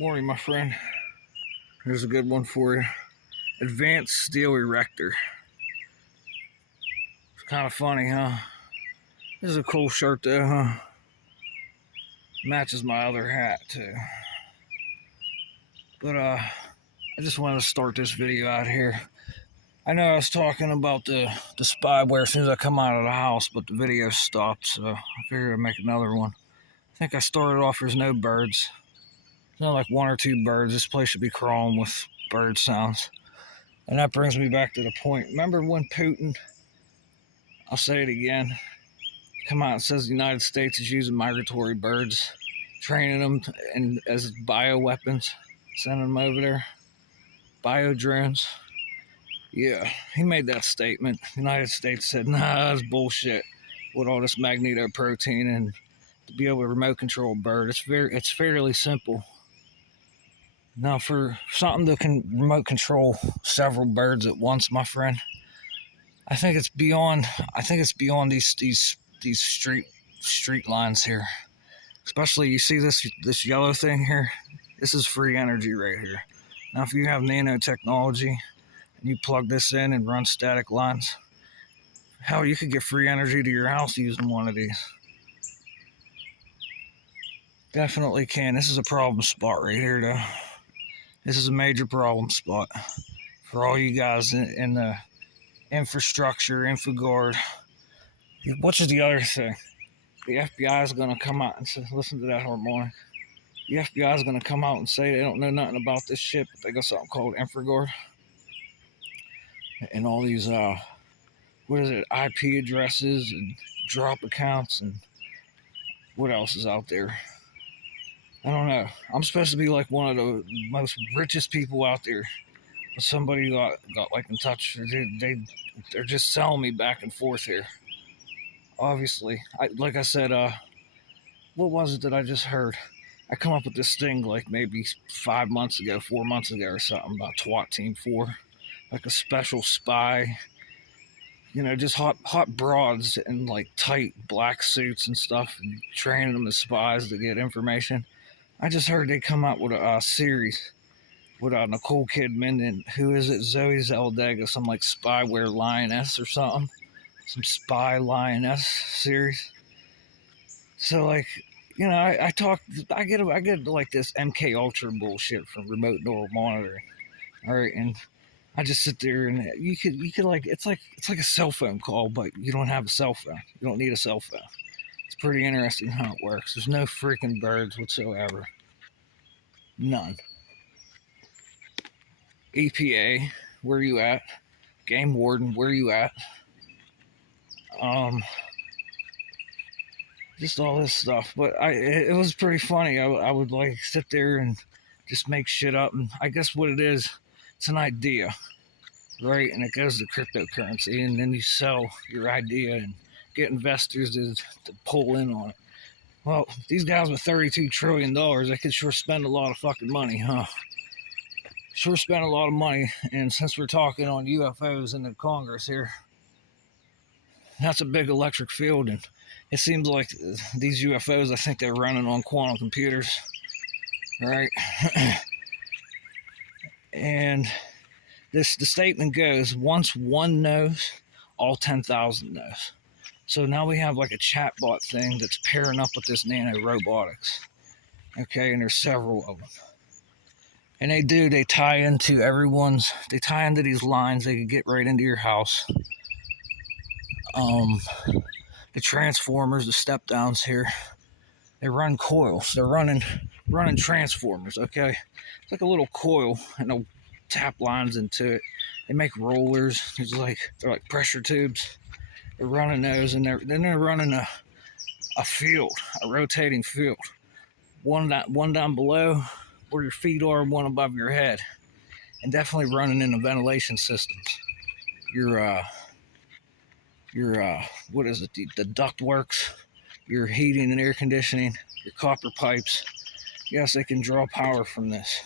Morning, my friend. Here's a good one for you. Advanced Steel Erector. It's kind of funny, huh? This is a cool shirt, though, huh? Matches my other hat, too. But, I just wanted to start this video out here. I know I was talking about the spyware as soon as I come out of the house, but the video stopped, so I figured I'd make another one. I think I started off, there's no birds. There's only like one or two birds. This place should be crawling with bird sounds. And that brings me back to the point. Remember when Putin, I'll say it again, come out and says the United States is using migratory birds, training them as bioweapons, sending them over there, bio drones. Yeah, he made that statement. The United States said, nah, that's bullshit with all this magnetoprotein and to be able to remote control a bird. It's fairly simple. Now, for something that can remote control several birds at once, my friend, I think it's beyond these street lines here. Especially, you see this yellow thing here? This is free energy right here. Now, if you have nanotechnology and you plug this in and run static lines, hell, you could get free energy to your house using one of these. Definitely can. This is a problem spot right here, though. This is a major problem spot for all you guys in the infrastructure, InfoGuard. What's the other thing? The FBI is going to come out and say, listen to that harmonic. The FBI is going to come out and say they don't know nothing about this shit, but they got something called InfoGuard. And all these, IP addresses and drop accounts and what else is out there? I don't know. I'm supposed to be like one of the most richest people out there. But somebody got like in touch. They're just selling me back and forth here. Obviously, like I said, what was it that I just heard? I come up with this thing like maybe 4 months ago or something about SWAT Team 4, like a special spy. You know, just hot broads in like tight black suits and stuff, and training them as spies to get information. I just heard they come out with a series with Nicole Kidman and who is it? Zoe Zeldega, some like spyware lioness or something, some spy lioness series. So like, you know, I get like this MK Ultra bullshit from remote neural monitoring. All right, and I just sit there and you could like it's like a cell phone call, but you don't have a cell phone. You don't need a cell phone. It's pretty interesting how it works. There's no freaking birds whatsoever. None. EPA, where you at? Game warden, where you at? Just all this stuff. But it was pretty funny. I would like sit there and just make shit up. And I guess what it is, it's an idea, right? And it goes to cryptocurrency, and then you sell your idea and get investors to pull in on it. Well, these guys with $32 trillion, they could sure spend a lot of fucking money, huh? Sure spend a lot of money. And since we're talking on UFOs in the Congress here, that's a big electric field, and it seems like these UFOs, I think they're running on quantum computers, right? And the statement goes, once one knows, all 10,000 knows. So now we have like a chatbot thing that's pairing up with this nanorobotics. Okay, and there's several of them. And they tie into these lines. They can get right into your house. The transformers, the step downs here, they run coils. They're running transformers, okay? It's like a little coil and they'll tap lines into it. They make rollers. They're like pressure tubes. They're running those, and they're running a field, a rotating field. One down below where your feet are, one above your head. And definitely running in the ventilation systems. Your what is it? The duct works, your heating and air conditioning, your copper pipes. Yes, they can draw power from this.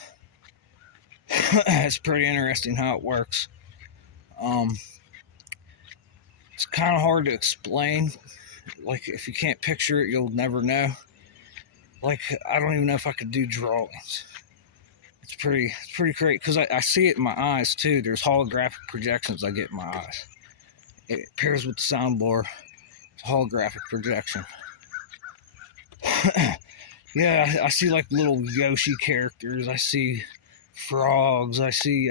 It's pretty interesting how it works. It's kind of hard to explain. Like, if you can't picture it, you'll never know. Like, I don't even know if I could do drawings. It's pretty great because I see it in my eyes too. There's holographic projections I get in my eyes. It pairs with the soundbar. It's holographic projection. Yeah, I see like little Yoshi characters. I see frogs. I see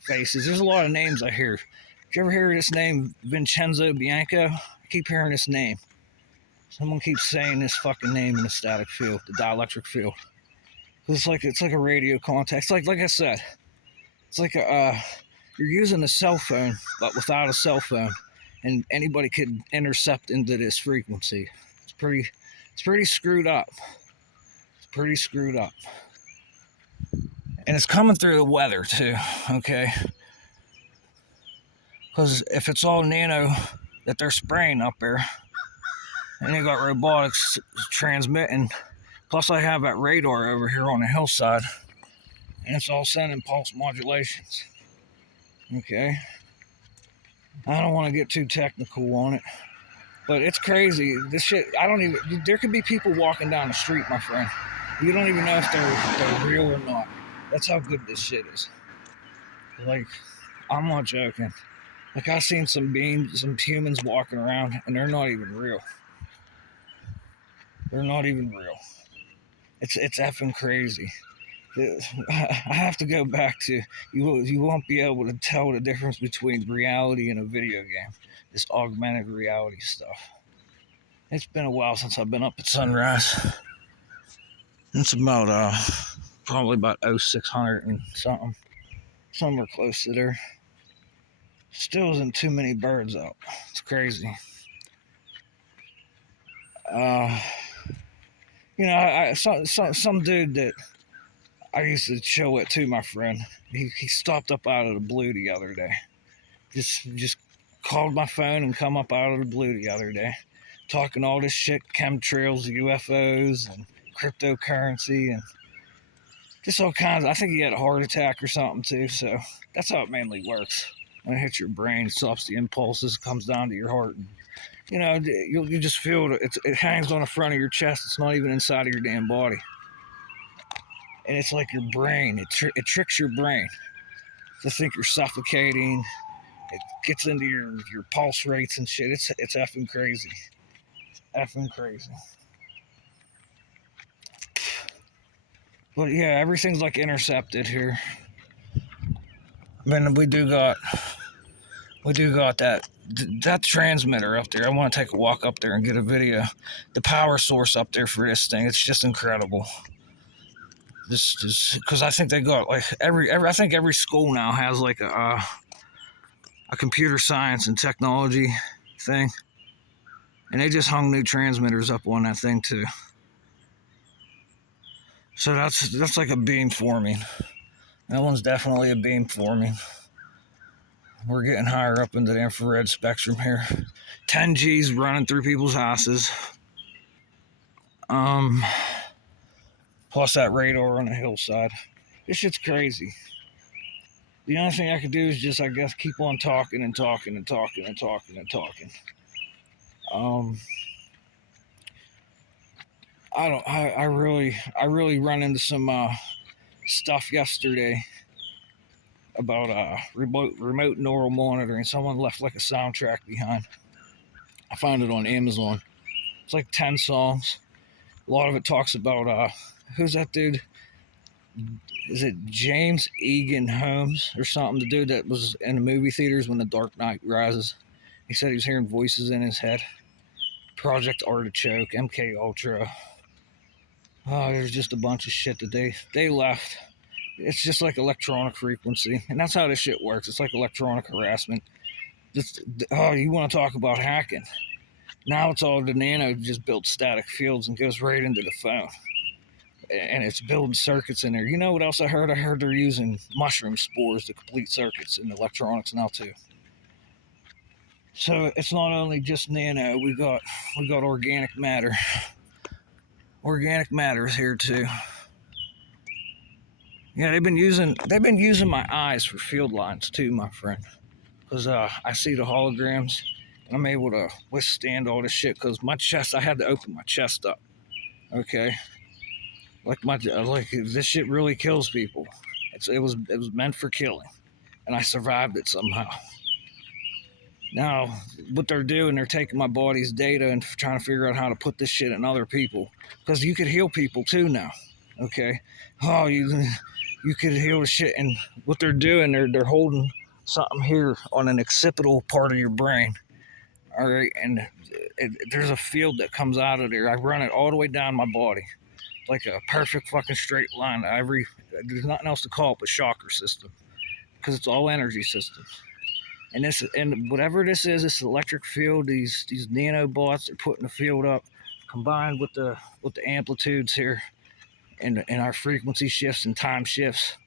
faces. There's a lot of names I hear. Did you ever hear this name, Vincenzo Bianco? I keep hearing this name. Someone keeps saying this fucking name in the static field, the dielectric field. It's like a radio contact. It's like I said, it's like you're using a cell phone, but without a cell phone, and anybody could intercept into this frequency. It's pretty screwed up. It's pretty screwed up, and it's coming through the weather too. Okay, because if it's all nano that they're spraying up there, and they got robotics transmitting. Plus, I have that radar over here on the hillside, and it's all sending pulse modulations. Okay. I don't want to get too technical on it, but it's crazy. This shit, I don't even, there could be people walking down the street, my friend. You don't even know if they're real or not. That's how good this shit is. Like, I'm not joking. Like, I've seen some humans walking around, and they're not even real. They're not even real. It's effing crazy. I have to go back to you won't be able to tell the difference between reality and a video game. This augmented reality stuff. It's been a while since I've been up at sunrise. It's about probably about 0600 and something. Somewhere close to there. Still isn't too many birds out. It's crazy. You know, some dude that I used to chill with too, my friend. He stopped up out of the blue the other day. Just called my phone and come up out of the blue the other day, talking all this shit, chemtrails, UFOs, and cryptocurrency, and just all kinds. I think he had a heart attack or something too. So that's how it mainly works. When it hits your brain, it stops the impulses, comes down to your heart. And, you know, you just feel it hangs on the front of your chest. It's not even inside of your damn body. And it's like your brain. It tricks your brain to think you're suffocating. It gets into your pulse rates and shit. It's effing crazy. Effing crazy. But yeah, everything's like intercepted here. I mean, we do got that transmitter up there. I want to take a walk up there and get a video. The power source up there for this thing, it's just incredible. This because I think they got like I think every school now has like a computer science and technology thing, and they just hung new transmitters up on that thing too. So that's like a beam forming. That one's definitely a beam forming. We're getting higher up into the infrared spectrum here. 10 G's running through people's houses. Plus that radar on the hillside. This shit's crazy. The only thing I could do is just, I guess, keep on talking and talking and talking and talking and talking. I really run into some stuff yesterday about remote neural monitoring. Someone left like a soundtrack behind. I found it on Amazon. It's like 10 songs. A lot of it talks about who's that dude? Is it James Egan Holmes or something? The dude that was in the movie theaters when The Dark Knight Rises. He said he was hearing voices in his head. Project Artichoke, MK Ultra. Oh, there's just a bunch of shit that they left. It's just like electronic frequency, and that's how this shit works. It's like electronic harassment. Just you want to talk about hacking? Now it's all the nano just builds static fields and goes right into the phone, and it's building circuits in there. You know what else I heard? I heard they're using mushroom spores to complete circuits in electronics now too. So it's not only just nano. We got organic matter. Organic matter is here too. Yeah, they've been using my eyes for field lines too, my friend. Because I see the holograms, and I'm able to withstand all this shit. Because my chest, I had to open my chest up. Okay. Like this shit really kills people. It was meant for killing, and I survived it somehow. Now, what they're doing, they're taking my body's data and trying to figure out how to put this shit in other people. Because you could heal people too now. Okay? Oh, you could heal the shit. And what they're doing, they're holding something here on an occipital part of your brain. All right? And there's a field that comes out of there. I run it all the way down my body. Like a perfect fucking straight line. There's nothing else to call it but chakra system. Because it's all energy systems. And whatever this is, this electric field, these nanobots are putting the field up, combined with the amplitudes here, and our frequency shifts and time shifts.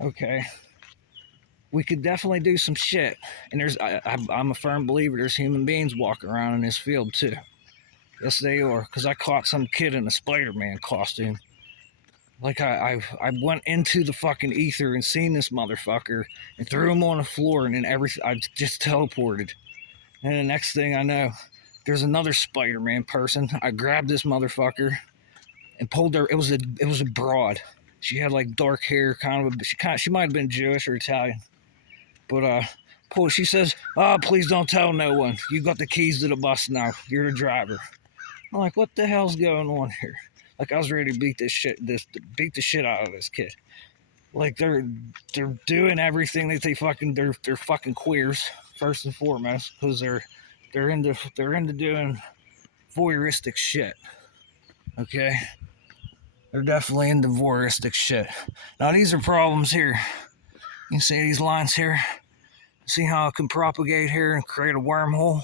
Okay, we could definitely do some shit. And I'm a firm believer there's human beings walking around in this field too. Yes, they are. Because I caught some kid in a Spider-Man costume. Like I went into the fucking ether and seen this motherfucker and threw him on the floor, and then I just teleported. And the next thing I know, there's another Spider-Man person. I grabbed this motherfucker and pulled her. It was a broad. She had like dark hair, she might have been Jewish or Italian, but she says, "Oh, please don't tell no one. You got the keys to the bus now. You're the driver." I'm like, what the hell's going on here? Like, I was ready to beat the shit out of this kid. Like, they're doing everything that they're fucking queers first and foremost, because they're into doing voyeuristic shit. Okay, they're definitely into voyeuristic shit. Now these are problems here. You can see these lines here. See how it can propagate here and create a wormhole?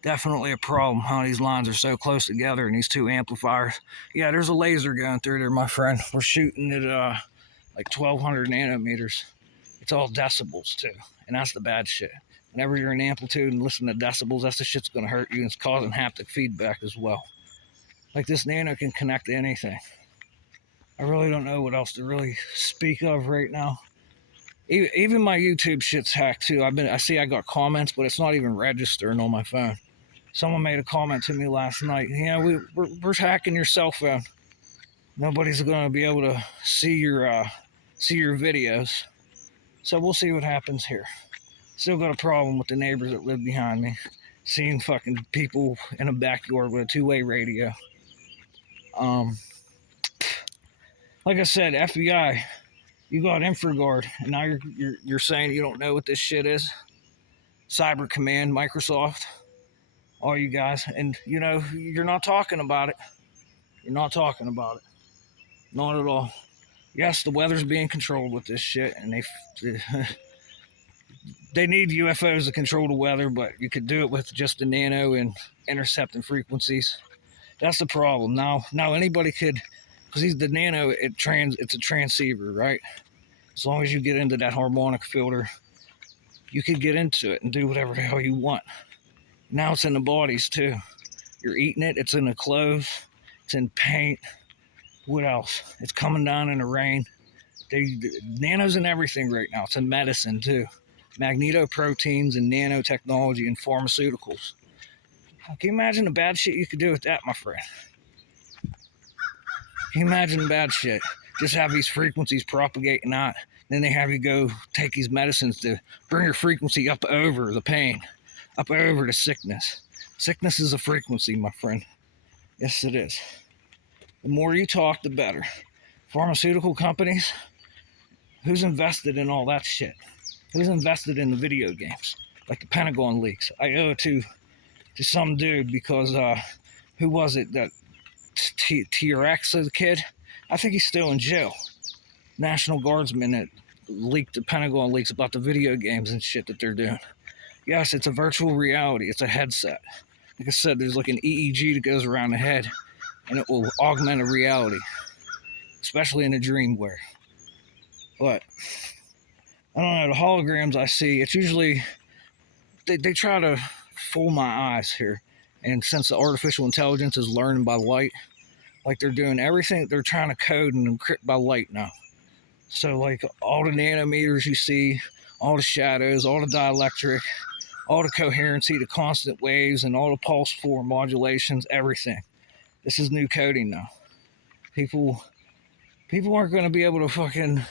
Definitely a problem how these lines are so close together and these two amplifiers. Yeah, there's a laser going through there, my friend. We're shooting at like 1200 nanometers. It's all decibels too, and that's the bad shit. Whenever you're in amplitude and listen to decibels, that's the shit's gonna hurt you, and it's causing haptic feedback as well. Like, this nano can connect to anything. I really don't know what else to really speak of right now. Even my YouTube shit's hacked too. I got comments, but it's not even registering on my phone. Someone made a comment to me last night. We're hacking your cell phone. Nobody's going to be able to see your videos. So we'll see what happens here. Still got a problem with the neighbors that live behind me. Seeing fucking people in a backyard with a two-way radio. Like I said, FBI, you got InfraGard, and now you're saying you don't know what this shit is? Cyber Command, Microsoft, all you guys, and you're not talking about it. You're not talking about it. Not at all. Yes, the weather's being controlled with this shit, and they need UFOs to control the weather, but you could do it with just the nano and intercepting frequencies. That's the problem. Now anybody could, because the nano, it's a transceiver, right? As long as you get into that harmonic filter, you could get into it and do whatever the hell you want. Now it's in the bodies too. You're eating it. It's in the clothes. It's in paint. What else? It's coming down in the rain. Nano's in everything right now. It's in medicine too. Magnetoproteins and nanotechnology and pharmaceuticals. Can you imagine the bad shit you could do with that, my friend? Can you imagine the bad shit? Just have these frequencies propagating out. Then they have you go take these medicines to bring your frequency up over the pain, up over the sickness. Sickness is a frequency, my friend. Yes, it is. The more you talk, the better. Pharmaceutical companies, who's invested in all that shit? Who's invested in the video games? Like the Pentagon leaks. I owe it to some dude because, who was it that TRX as a kid? I think he's still in jail. National Guardsman that leaked the Pentagon leaks about the video games and shit that they're doing. Yes, it's a virtual reality. It's a headset. Like I said, there's like an EEG that goes around the head, and it will augment a reality, especially in a dreamware. But I don't know, the holograms I see, it's usually they try to fool my eyes here. And since the artificial intelligence is learning by light, like they're doing everything, they're trying to code and encrypt by light now. So like all the nanometers you see, all the shadows, all the dielectric, all the coherency, the constant waves, and all the pulse form modulations, everything. This is new coding now. People aren't going to be able to fucking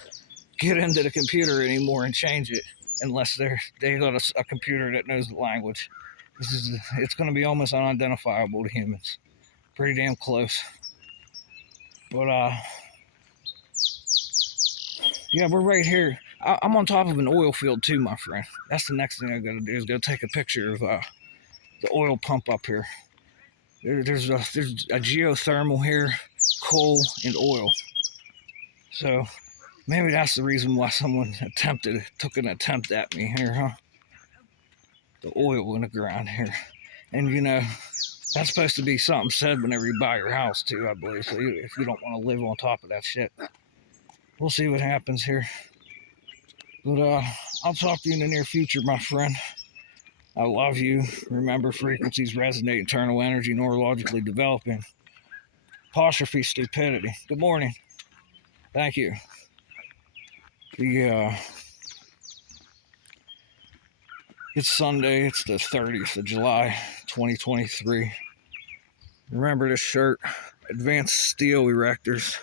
get into the computer anymore and change it unless they got a computer that knows the language. It's going to be almost unidentifiable to humans. Pretty damn close. But yeah, we're right here. I'm on top of an oil field too, my friend. That's the next thing I got to do is go take a picture of the oil pump up here. There's a geothermal here, coal and oil. So maybe that's the reason why someone took an attempt at me here, huh? The oil in the ground here, and you know that's supposed to be something said whenever you buy your house too, I believe. So if you don't want to live on top of that shit, we'll see what happens here. But I'll talk to you in the near future, my friend. I love you. Remember, frequencies resonate, internal energy, neurologically developing. Apostrophe stupidity. Good morning. Thank you. It's Sunday. It's the 30th of July, 2023. Remember this shirt? Advanced Steel Erectors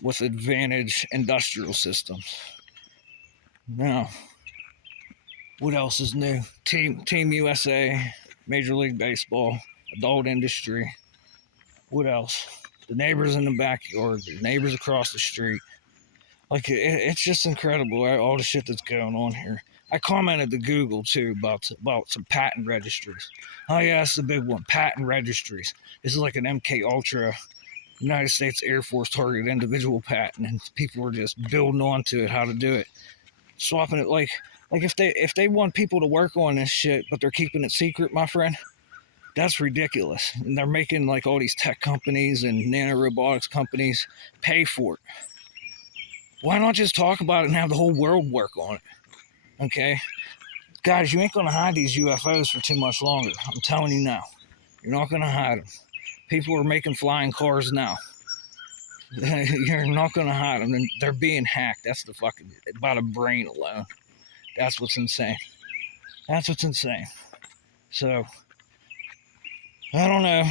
with Advantage Industrial Systems. Now, what else is new? Team USA, Major League Baseball, adult industry. What else? The neighbors in the backyard, the neighbors across the street. Like, it's just incredible, right? All the shit that's going on here. I commented to Google too about some patent registries. Oh yeah, that's the big one. Patent registries. This is like an MK Ultra United States Air Force targeted individual patent, and people are just building onto it how to do it, swapping it like if they want people to work on this shit, but they're keeping it secret, my friend. That's ridiculous. And they're making like all these tech companies and nanorobotics companies pay for it. Why not just talk about it and have the whole world work on it? Okay? Guys, you ain't gonna hide these UFOs for too much longer. I'm telling you now. You're not gonna hide them. People are making flying cars now. You're not gonna hide them. They're being hacked. That's the fucking, by the brain alone. That's what's insane. That's what's insane. So, I don't know.